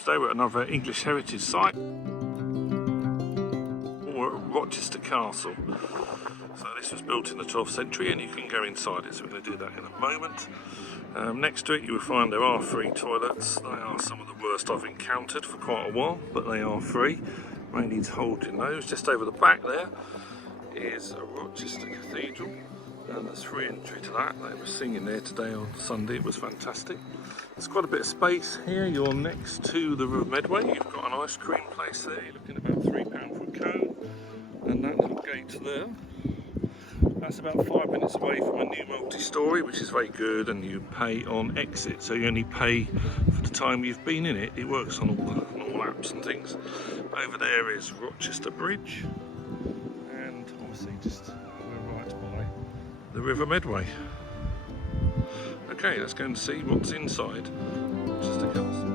Today we're at another English heritage site. We're at Rochester Castle. So this was built in the 12th century and you can go inside it, so we're going to do that in a moment. Next to it you will find there are free toilets. They are some of the worst I've encountered for quite a while, but they are free. May need to hold your nose. Just over the back there is a Rochester cathedral, and there's free entry to that. They were singing there today on Sunday, it was fantastic. There's quite a bit of space here. You're next to the River Medway. You've got an ice cream place there. You're looking at about £3 for a cone, and that little gate there, that's about 5 minutes away from a new multi-storey, which is very good, and you pay on exit, so you only pay for the time you've been in it. It works on all apps and things. Over there is Rochester Bridge, and obviously just we're right by the River Medway. Okay, let's go and see what's inside Rochester Castle.